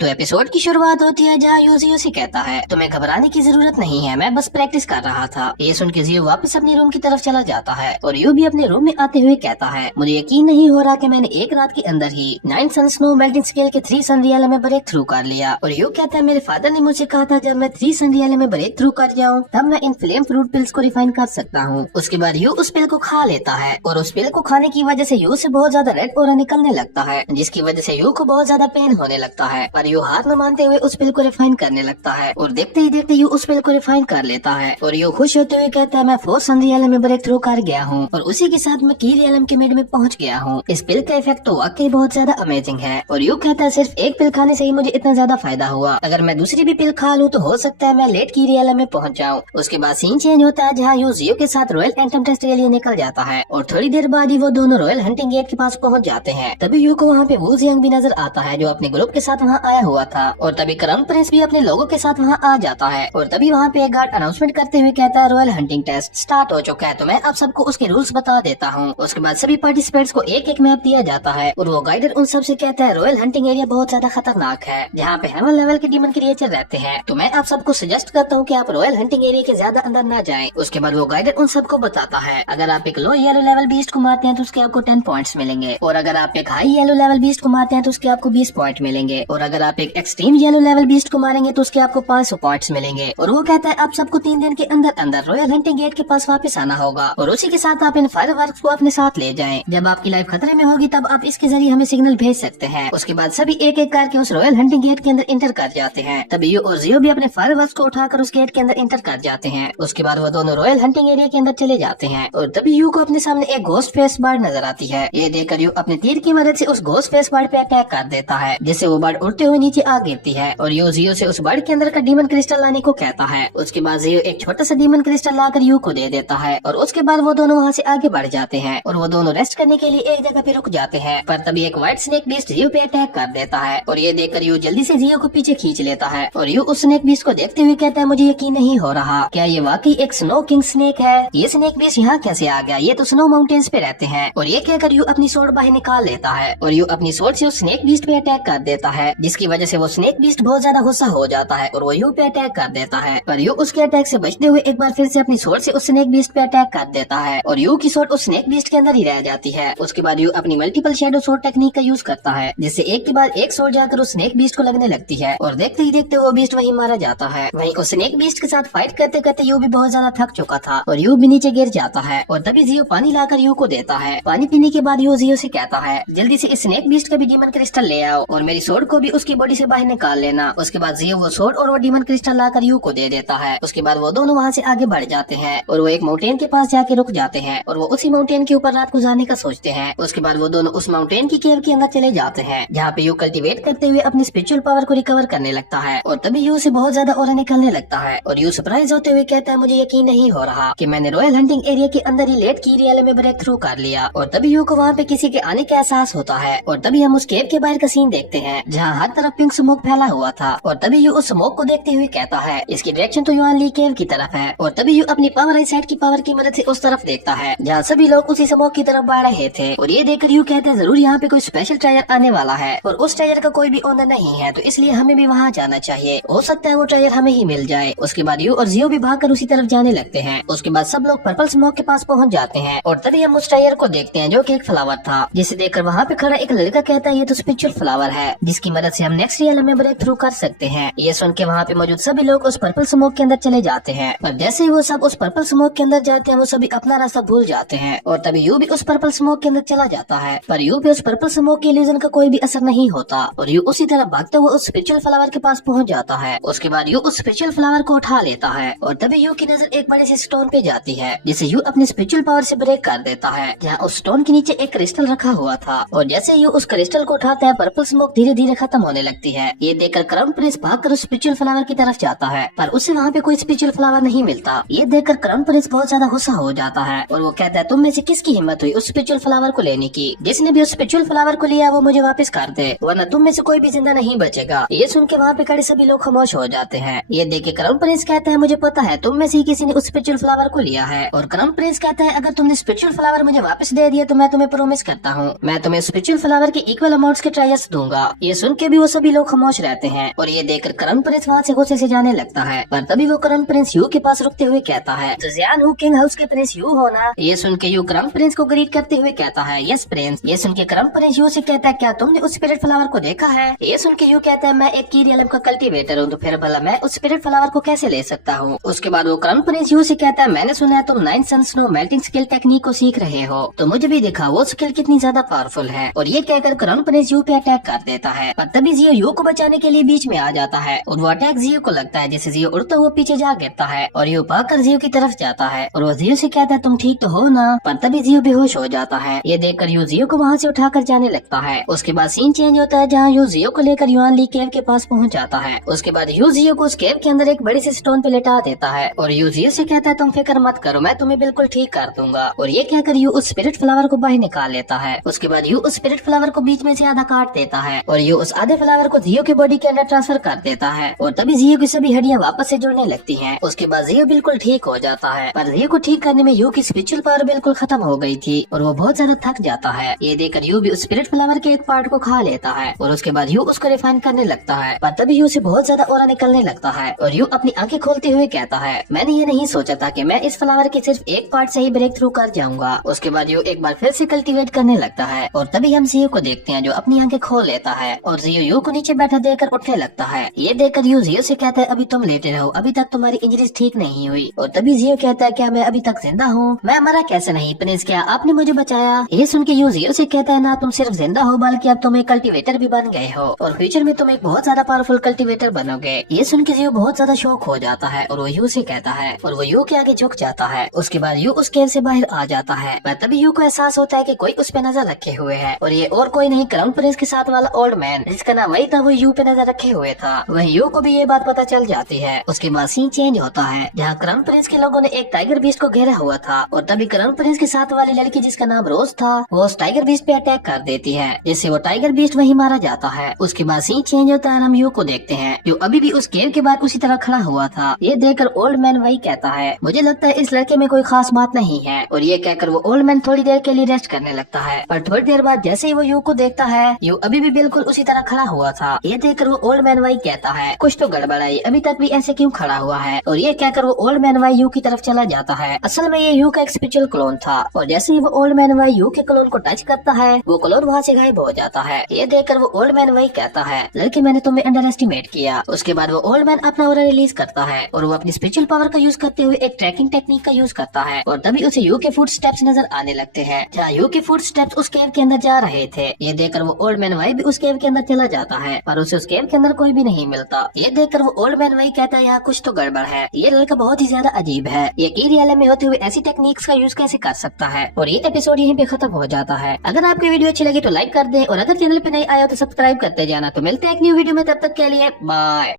तो एपिसोड की शुरुआत होती है जहाँ यू जियो से कहता है तुम्हें घबराने की जरूरत नहीं है, मैं बस प्रैक्टिस कर रहा था। ये सुन के जियो वापस अपने रूम की तरफ चला जाता है और यू भी अपने रूम में आते हुए कहता है मुझे यकीन नहीं हो रहा कि मैंने एक रात के अंदर ही 9 सन स्नो मेल्टिंग स्केल के 3 सन रियल में ब्रेक थ्रू कर लिया। और यू कहता है मेरे फादर ने मुझे कहा था जब मैं 3 सन रियल में ब्रेक थ्रू कर जाऊँ तब मैं इन फ्लेम फ्रूट पिल्स को रिफाइन कर सकता हूँ। उसके बाद यू उस पिल को खा लेता है और उस पिल को खाने की वजह से यू से बहुत ज्यादा रेड ओरा निकलने लगता है, जिसकी वजह से यू को बहुत ज्यादा पेन होने लगता है। पर यू हार न मानते हुए उस पिल को रिफाइन करने लगता है और देखते ही देखते यू उस पिल को रिफाइन कर लेता है और यू खुश होते हुए कहता है मैं 4 सन रियल में ब्रेक थ्रू कर गया हूँ और उसी के साथ मैं की रियल के मिड में पहुँच गया हूँ। इस पिल का इफेक्ट तो वाकई बहुत ज्यादा अमेजिंग है। और यू कहता है सिर्फ एक पिल खाने से ही मुझे इतना ज्यादा फायदा हुआ, अगर मैं दूसरी भी पिल खा लूँ तो हो सकता है मैं लेट की रियल में पहुँच जाऊँ। उसके बाद सीन चेंज होता है जहाँ यू जियो के साथ रॉयल एंटम टेस्ट के लिए निकल जाता है और थोड़ी देर बाद ही वो दोनों रॉयल हंटिंग गेट के पास पहुँच जाते हैं। तभी यू को वहाँ पे वू जियांग भी नजर आता है जो अपने ग्रुप के साथ वहाँ आया हुआ था और तभी क्राउन प्रिंस भी अपने लोगों के साथ वहाँ आ जाता है और तभी वहाँ पे एक गार्ड अनाउंसमेंट करते हुए कहता है रॉयल हंटिंग टेस्ट स्टार्ट हो चुका है तो मैं अब सबको उसके रूल्स बता देता हूँ। उसके बाद सभी पार्टिसिपेंट्स को एक एक मैप दिया जाता है और वो गाइडर उन सब से कहता है रॉयल हंटिंग एरिया बहुत ज्यादा खतरनाक है जहाँ पे हेवन लेवल के डीमन क्रिएचर रहते हैं, तो मैं आप सबको सजेस्ट करता हूँ कि आप रॉयल हंटिंग एरिया के ज्यादा अंदर न जाएं। उसके बाद वो गाइडर उन सबको बताता है अगर आप एक लो येलो लेवल बीस्ट को मारते हैं तो उसके आपको 10 पॉइंट्स मिलेंगे और अगर आप एक हाई येलो लेवल बीस्ट को मारते हैं तो उसके आपको 20 पॉइंट मिलेंगे और अगर आप एक एक्सट्रीम येलो लेवल बीस्ट को मारेंगे तो उसके आपको 500 पॉइंट्स मिलेंगे। और वो कहता है आप सबको 3 दिन के अंदर अंदर रॉयल हंटिंग गेट के पास वापस आना होगा और उसी के साथ आप इन फायरवर्क्स को अपने साथ ले जाएं। जब आपकी लाइफ खतरे में होगी तब आप इसके जरिए हमें सिग्नल भेज सकते हैं। उसके बाद सभी एक एक करके उस रॉयल हंटिंग गेट के अंदर इंटर कर जाते हैं। तभी यू और जियो भी अपने फायरवर्क्स को उठाकर उस गेट के अंदर इंटर कर जाते हैं। उसके बाद वो दोनों रॉयल हंटिंग एरिया के अंदर चले जाते हैं और तभी यू को अपने सामने एक घोस्ट फेस बर्ड नजर आती है। ये देखकर यू अपने तीर की मदद से उस घोस्ट फेस बर्ड पे अटैक कर देता है जिससे वो बर्ड उड़ते हुए नीचे आ गिरती है और यू जियो से उस बर्ड के अंदर का डीमन क्रिस्टल लाने को कहता है। उसके बाद जियो एक छोटा सा डीमन क्रिस्टल लाकर यू को दे देता है और उसके बाद वो दोनों वहाँ से आगे बढ़ जाते हैं और वो दोनों रेस्ट करने के लिए एक जगह पे रुक जाते हैं। पर तभी एक व्हाइट स्नेक बीस्ट जियो पे अटैक कर देता है और ये देखकर यू जल्दी से जियो को पीछे खींच लेता है और यू उस स्नेक बीस्ट को देखते हुए कहता है मुझे यकीन नहीं हो रहा, क्या ये वाकई एक स्नो किंग स्नेक है? ये स्नेक बीस्ट यहाँ कैसे आ गया? ये तो स्नो माउंटेन्स पे रहते हैं। और ये कहकर यू अपनी स्वॉर्ड बाहर निकाल लेता है और यू अपनी स्वॉर्ड से उस स्नेक बीस्ट पे अटैक कर देता है जिसकी वजह से वो स्नेक बीस्ट बहुत ज्यादा गुस्सा हो जाता है और वो यू पे अटैक कर देता है। पर यू उसके अटैक से बचते हुए एक बार फिर से अपनी स्वॉर्ड से उस स्नेक बीस्ट पे अटैक कर देता है और यू की स्वॉर्ड उस स्नेक बीस्ट के अंदर ही रह जाती है। उसके बाद यू अपनी मल्टीपल शैडो स्वॉर्ड टेक्निक का यूज करता है जिससे एक के बाद एक स्वॉर्ड जाकर उस स्नेक बीस्ट को लगने लगती है और देखते ही देखते वो बीस्ट वहीं मारा जाता है। वहीं उस स्नेक बीस्ट के साथ फाइट करते करते यू भी बहुत ज्यादा थक चुका था और यू भी नीचे गिर जाता है और तभी जियो पानी लाकर यू को देता है। पानी पीने के बाद यू जियो से कहता है जल्दी से इस स्नेक बीस्ट का भी डीमन क्रिस्टल ले आओ और मेरी स्वॉर्ड को भी उसकी बॉडी से बाहर निकाल लेना। उसके बाद जियो वो स्वॉर्ड और वो डीमन क्रिस्टल लाकर यू को दे देता है। उसके बाद वो दोनों वहाँ से आगे बढ़ जाते हैं और वो एक माउंटेन के पास जाके रुक जाते हैं और वो उसी माउंटेन के ऊपर रात गुजारने का सोचते हैं। उसके बाद वो दोनों उस माउंटेन की केव के अंदर चले जाते हैं जहाँ पे यू कल्टीवेट करते हुए अपनी स्पिरिचुअल पावर को रिकवर करने लगता है और तभी यू से बहुत ज्यादा ऑरा निकलने लगता है और यू सरप्राइज होते हुए कहता है मुझे यकीन नहीं हो रहा कि मैंने रॉयल हंटिंग एरिया के अंदर ही लेट की रियल में ब्रेक थ्रू कर लिया। और तभी यू को वहाँ पे किसी के आने का एहसास होता है और तभी हम उस केव के बाहर का सीन देखते हैं जहाँ हर तरफ पिंक स्मोक फैला हुआ था और तभी यू उस स्मोक को देखते हुए कहता है इसकी डायरेक्शन तो युआन ली केव की तरफ है। और तभी यू अपनी पावर आई साइड की पावर की मदद से उस तरफ देखता है जहाँ सभी लोग उसी स्मोक की तरफ बढ़ रहे थे और ये देखकर यू कहते हैं जरूर यहाँ पे कोई स्पेशल ट्रेजर आने वाला है और उस ट्रेजर का कोई भी ओनर नहीं है तो इसलिए हमें भी वहाँ जाना चाहिए, हो सकता है वो ट्रेजर हमें ही मिल जाए। उसके बाद यू और जियो भी भागकर उसी तरफ जाने लगते हैं। उसके बाद सब लोग पर्पल स्मोक के पास पहुँच जाते हैं और तभी हम उस ट्रेजर को देखते हैं जो कि एक फ्लावर था जिसे देखकर वहाँ पे खड़ा एक लड़का कहता है ये तो स्पिरिचुअल फ्लावर है जिसकी मदद से हम नेक्स्ट रियल में ब्रेक थ्रू कर सकते हैं। ये सुन के वहाँ पे मौजूद सभी लोग उस पर्पल स्मोक के अंदर चले जाते हैं और जैसे ही वो सब उस पर्पल स्मोक के अंदर जाते हैं वो सभी अपना रास्ता भूल जाते हैं और तभी यू भी उस पर्पल स्मोक के अंदर चला जाता है। पर यू पे उस पर्पल स्मोक के इल्यूजन का कोई भी असर नहीं होता और यू उसी तरह भागते हुए उस स्पिरिचुअल फ्लावर के पास पहुँच जाता है। उसके बाद यू उस स्पिरिचुअल फ्लावर को उठा लेता है और तभी यू की नजर एक बड़े से स्टोन पे जाती है जिसे यू अपने स्पिरिचुअल पावर से ब्रेक कर देता है जहाँ उस स्टोन के नीचे एक क्रिस्टल रखा हुआ था और जैसे यू उस क्रिस्टल को उठाता है पर्पल स्मोक धीरे धीरे खत्म होने लगती है। ये देखकर क्राउन प्रिंस भागकर उस स्पिरिचुअल फ्लावर की तरफ जाता है पर उसे वहाँ पे कोई स्पिरिचुअल फ्लावर नहीं मिलता। ये देखकर क्राउन प्रिंस बहुत ज्यादा गुस्सा हो जाता है और वो कहता है तुम में से किसकी हिम्मत हुई उस स्पिरिचुअल फ्लावर को लेने की? जिसने भी उस स्पिरिचुअल फ्लावर को लिया वो मुझे वापस कर दे वरना तुम में से कोई भी जिंदा नहीं बचेगा। ये सुन के वहाँ पे खड़े सभी लोग खामोश हो जाते हैं। ये देख के क्राउन प्रिंस कहता है मुझे पता है तुम में से किसी ने उस स्पिरिचुअल फ्लावर को लिया है। और क्राउन प्रिंस कहता है अगर तुमने स्पिरिचुअल फ्लावर मुझे वापस दे दिया तो मैं तुम्हें प्रॉमिस करता हूँ मैं तुम्हें स्पिरिचुअल फ्लावर के इक्वल अमाउंट्स के ट्रायल्स दूंगा। ये सुन के भी वो सभी लोग खामोश रहते हैं और ये देखकर क्राउन प्रिंस वहाँ से गुस्से से जाने लगता है। पर तभी वो क्राउन प्रिंस यू के पास रुकते हुए कहता है, जियान हूँ किंग हाउस के प्रिंस यू हो ना। ये सुन के यू क्राउन प्रिंस को ग्रीट करते हुए कहता है, यस प्रिंस। ये सुन के क्राउन प्रिंस यू से कहता है, क्या तुमने उस स्पिरिट फ्लावर को देखा है? ये सुन के यू कहता है, मैं एक की रियलम का कल्टीवेटर हूँ, तो फिर भला मैं उस स्पिरिट फ्लावर को कैसे ले सकता हूँ? उसके बाद वो क्राउन प्रिंस यू से कहता है, मैंने सुना है तुम 9 सन स्नो मेल्टिंग स्किल टेक्निक को सीख रहे हो, तो मुझे भी दिखा वो स्किल कितनी ज्यादा पावरफुल है। और ये कहकर क्राउन प्रिंस यू पे अटैक कर देता है। पर तभी जियो यू को बचाने के लिए बीच में आ जाता है और वो अटैक जियो को लगता है, जिससे जियो उड़ता हुआ पीछे जा गिरता है और यू भागकर जियो की तरफ जाता है और वो जियो से कहता है, तुम ठीक तो हो ना? पर तभी जियो बेहोश हो जाता है। ये देखकर यू जियो को वहाँ से उठाकर जाने लगता है। उसके बाद सीन चेंज होता है, जहाँ यू जियो को लेकर युआन ली केव के पास पहुँच जाता है। उसके बाद यू जियो को उस केव के अंदर एक बड़ी सी स्टोन पे लेटा देता है और यू जियो से कहता है, तुम फिक्र मत करो, मैं तुम्हें बिल्कुल ठीक कर दूंगा। और ये कहकर यू उस स्पिरिट फ्लावर को बाहर निकाल लेता है। उसके बाद यू उस स्पिरिट फ्लावर को बीच में से आधा काट देता है और यू उस आधे फ्लावर को जियो की बॉडी के अंदर ट्रांसफर कर देता है और तभी जियो की सभी हड्डियां वापस से जुड़ने लगती हैं। उसके बाद जियो बिल्कुल ठीक हो जाता है। पर जियो को ठीक करने में यू की स्पिरिचुअल पावर बिल्कुल खत्म हो गई थी और वो बहुत ज्यादा थक जाता है। ये देखकर यू भी उस स्पिरिट फ्लावर के एक पार्ट को खा लेता है और उसके बाद यू उसको रिफाइन करने लगता है। पर तभी यू से बहुत ज्यादा ऑरा निकलने लगता है और यू अपनी आंखें खोलते हुए कहता है, मैंने ये नहीं सोचा था कि मैं इस फ्लावर के सिर्फ एक पार्ट से ही ब्रेक थ्रू कर जाऊंगा। उसके बाद यू एक बार फिर से कल्टीवेट करने लगता है और तभी हम जियो को देखते हैं जो अपनी आंखें खोल लेता है और जियो यू को नीचे बैठा देखकर उठने लगता है। ये देखकर यू जियो से कहता है, अभी तुम लेटे रहो, अभी तक तुम्हारी इंजरीज ठीक नहीं हुई। और तभी जियो कहता है, क्या मैं अभी तक जिंदा हूँ? मैं मरा कैसे नहीं प्रिंस, क्या आपने मुझे बचाया? ये सुन के यू जियो से कहता है, ना तुम सिर्फ जिंदा हो बल्कि अब तुम एक कल्टीवेटर भी बन गए हो और फ्यूचर में तुम एक बहुत ज्यादा पावरफुल कल्टीवेटर बनोगे। ये सुन के जियो बहुत ज्यादा शौक हो जाता है और वो यू से कहता है और वो यू के आगे झुक जाता है। उसके बाद यू उस केव से बाहर आ जाता है। पर तभी यू को एहसास होता है कि कोई उस पे नजर रखे हुए है और ये और कोई नहीं, क्राउन प्रिंस के साथ वाला ओल्ड मैन जिसका नाम वही था, वो यू पे नजर रखे हुए था। वही यू को भी ये बात पता चल जाती है। उसके बाद सीन चेंज होता है, जहाँ क्राउन प्रिंस के लोगों ने एक टाइगर बीस्ट को घेरा हुआ था और तभी क्राउन प्रिंस के साथ वाली लड़की जिसका नाम रोज था, वो उस टाइगर बीस्ट पे अटैक कर देती है, जिससे वो टाइगर बीस्ट वही मारा जाता है। उसके बाद सीन चेंज होता है, हम यू को देखते हैं जो अभी भी उस केव के बाहर उसी तरह खड़ा हुआ था। ये देखकर ओल्ड मैन वही कहता है, मुझे लगता है इस लड़के में कोई खास बात नहीं है। और ये कहकर वो ओल्ड मैन थोड़ी देर के लिए रेस्ट करने लगता है। पर थोड़ी देर बाद जैसे ही वो यू को देखता है, यू अभी भी बिल्कुल उसी तरह खड़ा हुआ था। ये देखकर वो ओल्ड मैन वही कहता है, कुछ तो गड़बड़ है, अभी तक भी ऐसे क्यों खड़ा हुआ है? और ये कहकर वो ओल्ड मैन वाई यू की तरफ चला जाता है। असल में ये यू का एक स्पिरिचुअल क्लोन था और जैसे ही वो ओल्ड मैन वाई यू के क्लोन को टच करता है, वो क्लोन वहाँ से गायब हो जाता है। ये देखकर वो ओल्ड मैन वही कहता है, लड़के मैंने तुम्हें अंडर एस्टिमेट किया। उसके बाद वो ओल्ड मैन अपना ऑरा रिलीज करता है और वो अपनी स्पिरिचुअल पावर का यूज करते हुए एक ट्रैकिंग टेक्निक का यूज करता है और तभी उसे यू के फुट स्टेप्स नजर आने लगते हैं, जहाँ यू के फुट स्टेप्स उस केव के अंदर जा रहे थे। ये देखकर वो ओल्ड मैन वाई भी उस केव के अंदर चला जाता है पर उसे उस केव के अंदर कोई भी नहीं मिलता। ये देखकर वो ओल्ड मैन वही कहता है, यहाँ कुछ तो गड़बड़ है, ये लड़का बहुत ही ज्यादा अजीब है, ये की रियलिटी में होते हुए ऐसी टेक्निक्स का यूज कैसे कर सकता है। और ये एपिसोड यहीं पे खत्म हो जाता है। अगर आपकी वीडियो अच्छी लगी तो लाइक कर दें और अगर चैनल पे नए आए हो तो सब्सक्राइब करते जाना। तो मिलते हैं एक न्यू वीडियो में, तब तक के लिए बाय।